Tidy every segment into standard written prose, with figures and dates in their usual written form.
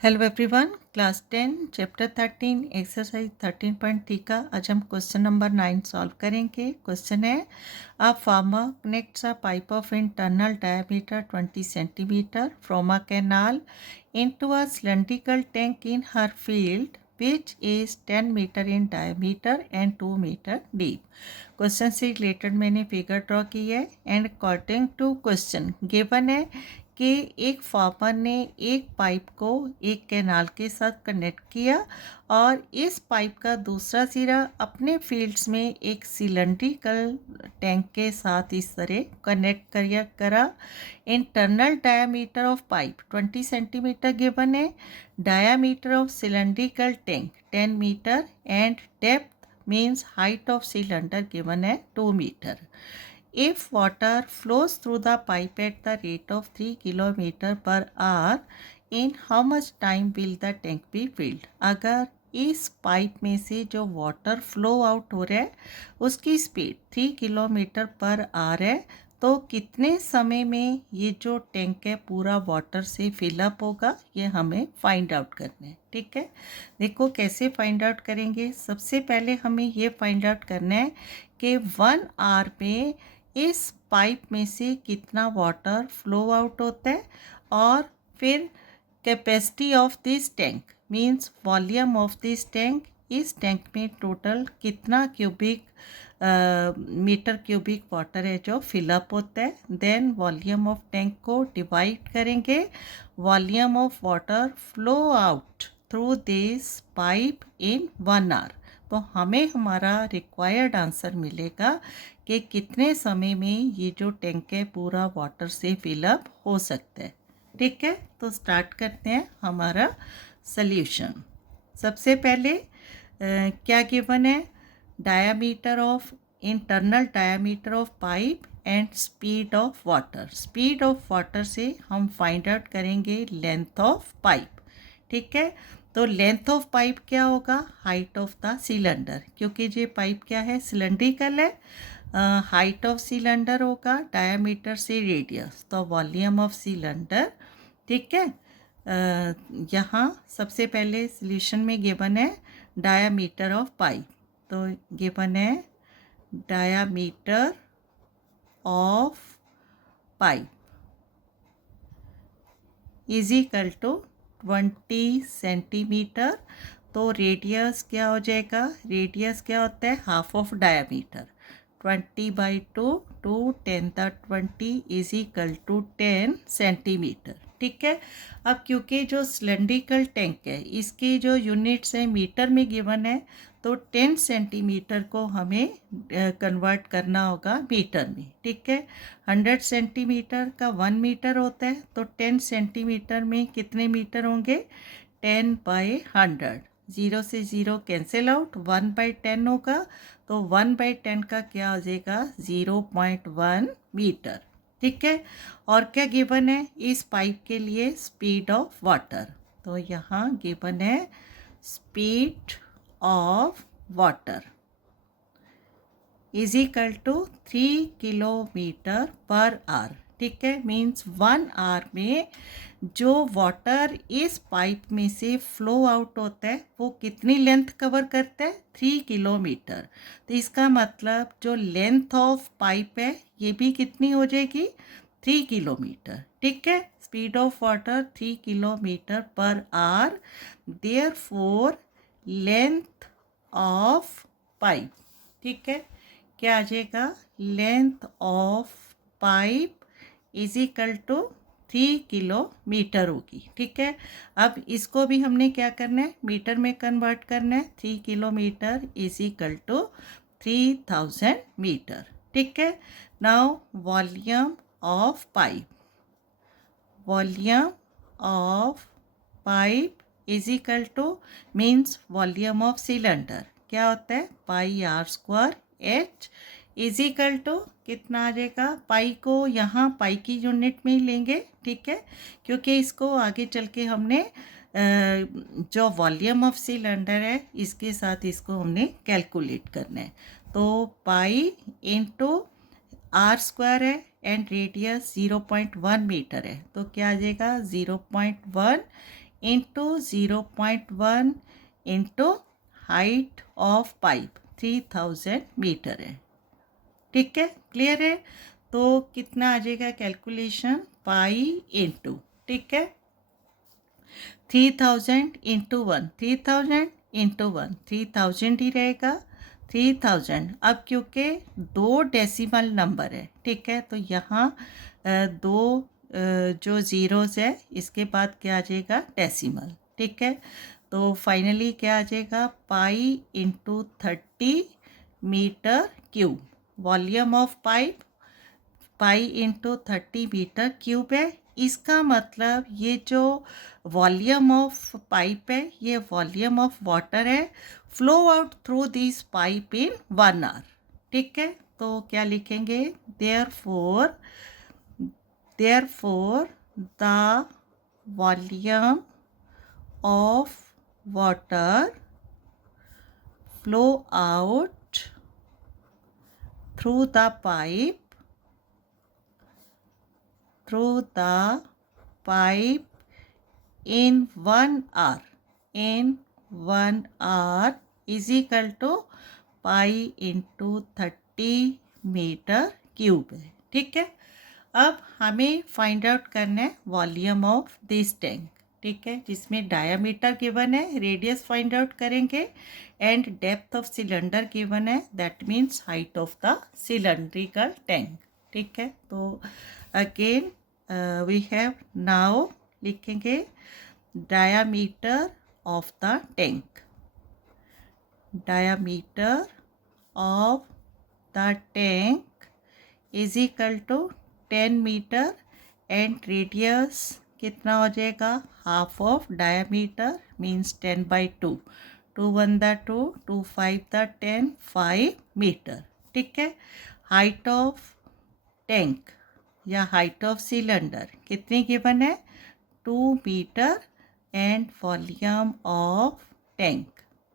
Hello everyone, class 10 chapter 13 exercise 13.3 का आज हम क्वेश्चन नंबर 9 सॉल्व करेंगे। क्वेश्चन है, a farmer connects a pipe of internal diameter 20 centimetre from a canal into a cylindrical tank in her field which is 10 metre in diameter and 2 metre deep. Question से related मैंने figure draw की है and according to question given है कि एक farmer ने एक pipe को एक कैनाल के साथ कनेक्ट किया और इस पाइप का दूसरा सिरा अपने फील्ड्स में एक सिलेंड्रिकल टैंक के साथ इस तरह कनेक्ट करा। Internal diameter of pipe 20 centimetre given है, diameter of cylindrical tank 10 metre and depth means height of cylinder given है 2 metre. If water flows through the pipe at the rate of 3 km per hour, in how much time will the tank be filled? अगर इस pipe में से जो water flow out हो रहा है उसकी स्पीड 3 किलोमीटर पर आवर है तो कितने समय में ये जो टैंक है पूरा वाटर से फिलअप होगा, ये हमें फाइंड आउट करना है। ठीक है, देखो कैसे फाइंड आउट करेंगे। सबसे पहले हमें ये फाइंड आउट करना है कि 1 आवर में इस पाइप में से कितना वाटर फ्लो आउट होता है और फिर capacity of this tank means volume of this tank, इस टैंक में टोटल कितना क्यूबिक मीटर क्यूबिक वाटर है जो फिलअप होता है। देन वॉल्यूम ऑफ टैंक को डिवाइड करेंगे volume of water flow out through this pipe in 1 hour, तो हमें हमारा रिक्वायर्ड आंसर मिलेगा कि कितने समय में ये जो टैंक है पूरा वाटर से फिलअप हो सकता है। ठीक है, तो स्टार्ट करते हैं हमारा सल्यूशन। सबसे पहले क्या गिवन है, diameter of internal diameter of pipe and speed of water. Speed of water से हम फाइंड आउट करेंगे लेंथ ऑफ पाइप। ठीक है, तो लेंथ ऑफ पाइप क्या होगा, हाइट ऑफ द सिलेंडर, क्योंकि ये पाइप क्या है, सिलेंड्रिकल है। हाइट ऑफ सिलेंडर होगा डायामीटर से रेडियस, तो वॉल्यूम ऑफ सिलेंडर। ठीक है, यहाँ सबसे पहले सॉल्यूशन में गिवन है डायामीटर ऑफ पाइप, तो गिवन है diameter of pipe is equal to 20 centimetre. तो रेडियस क्या हो जाएगा, रेडियस क्या होता है, half of diameter, 20/2 to 10⁻20 is equal to 10 centimetre. ठीक है, अब क्योंकि जो सिलेंड्रिकल टैंक है इसकी जो यूनिट्स है मीटर में गिवन है, तो 10 सेंटीमीटर को हमें कन्वर्ट करना होगा मीटर में। ठीक है, 100 सेंटीमीटर का 1 मीटर होता है, तो 10 सेंटीमीटर में कितने मीटर होंगे, 10/100। 0 से 0 कैंसिल आउट, 1/10 होगा, तो 1/10 का क्या हो जाएगा, 0.1 मीटर। ठीक है, और क्या गिवन है इस पाइप के लिए, स्पीड ऑफ वाटर, तो यहाँ गिवन है speed of water is equal to 3 kilometre per hour. ठीक है, मीन्स 1 आवर में जो वाटर इस पाइप में से फ्लो आउट होता है वो कितनी लेंथ कवर करता है, 3 किलोमीटर। तो इसका मतलब जो लेंथ ऑफ पाइप है ये भी कितनी हो जाएगी, 3 किलोमीटर। ठीक है, speed of water 3 kilometre per hour, therefore length of pipe, ठीक है, क्या आ जाएगा, length of pipe is equal to 3 kilometre होगी। ठीक है, अब इसको भी हमने क्या करना है, मीटर में कन्वर्ट करना है। 3 kilometre is equal to 3000 metre. ठीक है, now volume of pipe, volume of pipe is equal to means volume of cylinder, क्या होता है, πr² h is equal to कितना आ जाएगा, पाई को यहाँ पाई की यूनिट में ही लेंगे। ठीक है, क्योंकि इसको आगे चल के हमने जो वॉल्यूम ऑफ सिलेंडर है इसके साथ इसको हमने कैलकुलेट करना है। तो पाई इंटू r² है एंड रेडियस 0.1 मीटर है, तो क्या आ जाएगा 0.1 into 0.1 into height of pipe 3000 metre है। ठीक है, क्लियर है। तो कितना आ जाएगा कैलकुलेशन, पाई इंटू, ठीक है, 3000 इंटू 1, 3000 इंटू 1, 3000 ही रहेगा, 3000। अब क्योंकि दो डेसिमल नंबर है, ठीक है, तो यहाँ दो जो ज़ीरोज़ है इसके बाद क्या आ जाएगा डेसिमल, ठीक है। तो फाइनली क्या आ जाएगा, pi into 30 metre cube, volume of pipe pi into 30 metre cube है। इसका मतलब ये जो वॉल्यूम ऑफ पाइप है ये वॉल्यूम ऑफ वाटर है flow out through this pipe in 1 hour. ठीक है, तो क्या लिखेंगे, therefore the volume of water flow out through the pipe in 1 hour is equal to pi into 30 metre cube है। ठीक है, अब हमें फाइंड आउट करना है वॉल्यूम ऑफ दिस टैंक, ठीक है, जिसमें डायामीटर गिवन है, रेडियस फाइंड आउट करेंगे and depth of cylinder given है, that means height of the cylindrical tank. ठीक है, तो अगेन वी हैव नाउ लिखेंगे diameter of the tank, diameter of the tank is equal to 10 metre and radius कितना हो जाएगा, half of diameter means 10/2, 2 1 the 2, 2 5 the 10, 5 metre. ठीक है, height of tank या हाइट ऑफ सिलेंडर कितनी given है, 2 metre and volume of tank,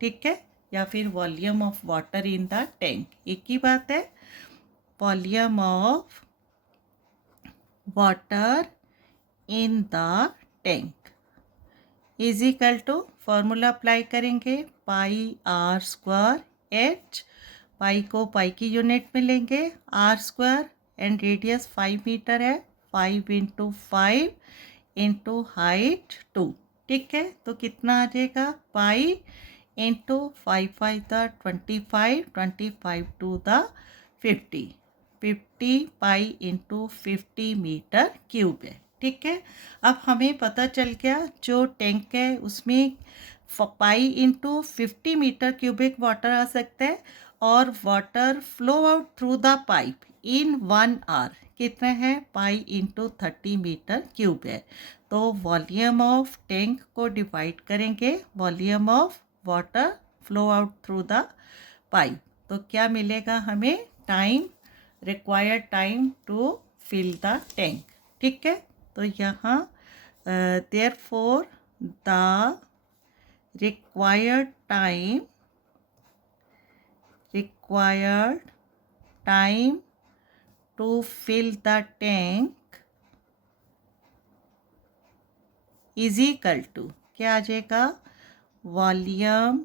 ठीक है, या फिर volume of water in the tank, एक ही बात है, volume of water in the tank is equal to, formula apply करेंगे, pi r square h, pi को पाई की यूनिट में लेंगे, r square and radius 5 metre है, 5 इंटू 5 इंटू हाइट 2। ठीक है, तो कितना आ जाएगा, pi into 5 5 the 25, 25 two the 50, 50 pi into 50 metre cube है। ठीक है, अब हमें पता चल गया जो टैंक है उसमें pi into 50 metre cubic water आ सकता है और water flow out through the pipe in 1 hour कितना है, पाई इंटू 30 मीटर क्यूब है। तो वॉल्यूम ऑफ टैंक को डिवाइड करेंगे volume of water flow out through the pipe, तो क्या मिलेगा हमें, time, required time to fill the tank. ठीक है, तो यहाँ therefore the required time to fill the tank is equal to, क्या आ जाएगा, volume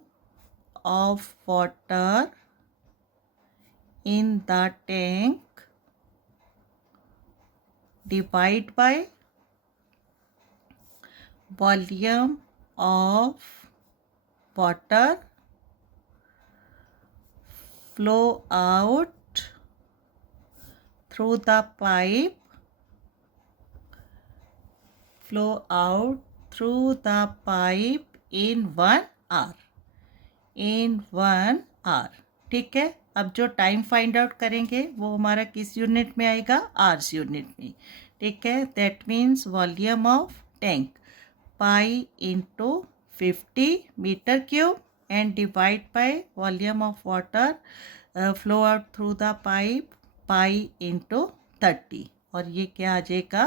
of water in the tank divide by volume of water flow out through the pipe in 1 hour, ठीक है, अब जो टाइम फाइंड आउट करेंगे वो हमारा किस यूनिट में आएगा, आवर्स यूनिट में। ठीक है, that means volume of tank pi into 50 metre cube and divide by volume of water flow out through the pipe pi into 30, और ये क्या आ जाएगा,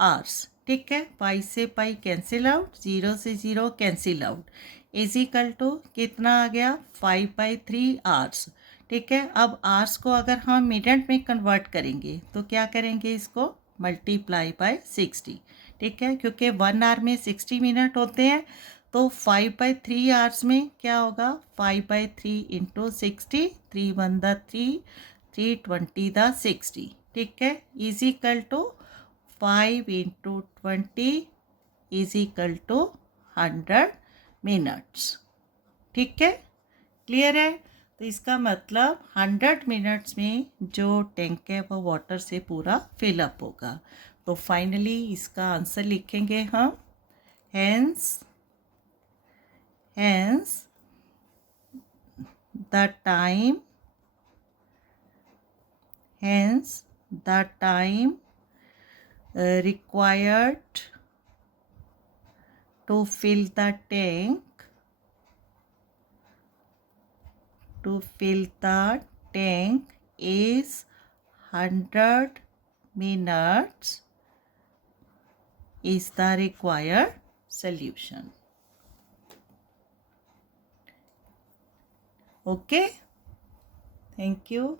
आवर्स। ठीक है, पाई से पाई कैंसिल आउट, 0 से 0 cancel out, is equal to कितना आ गया, 5/3 आवर्स। ठीक है, अब आवर्स को अगर हम मिनट में कन्वर्ट करेंगे तो क्या करेंगे, इसको मल्टीप्लाई बाय 60। ठीक है, क्योंकि 1 आवर में 60 मिनट होते हैं, तो 5/3 आवर्स में क्या होगा, 5/3 इंटू 60, 3 1 द 3, 3 20 द 60, ठीक है, is equal to 5 into 20 is equal to 100 minutes, ठीक है, क्लियर है। तो इसका मतलब 100 मिनट्स में जो टैंक है वो वाटर से पूरा फिलअप होगा। तो फाइनली इसका आंसर लिखेंगे हम, hence the time required to fill the tank is 100 minutes is the required solution. Okay, thank you.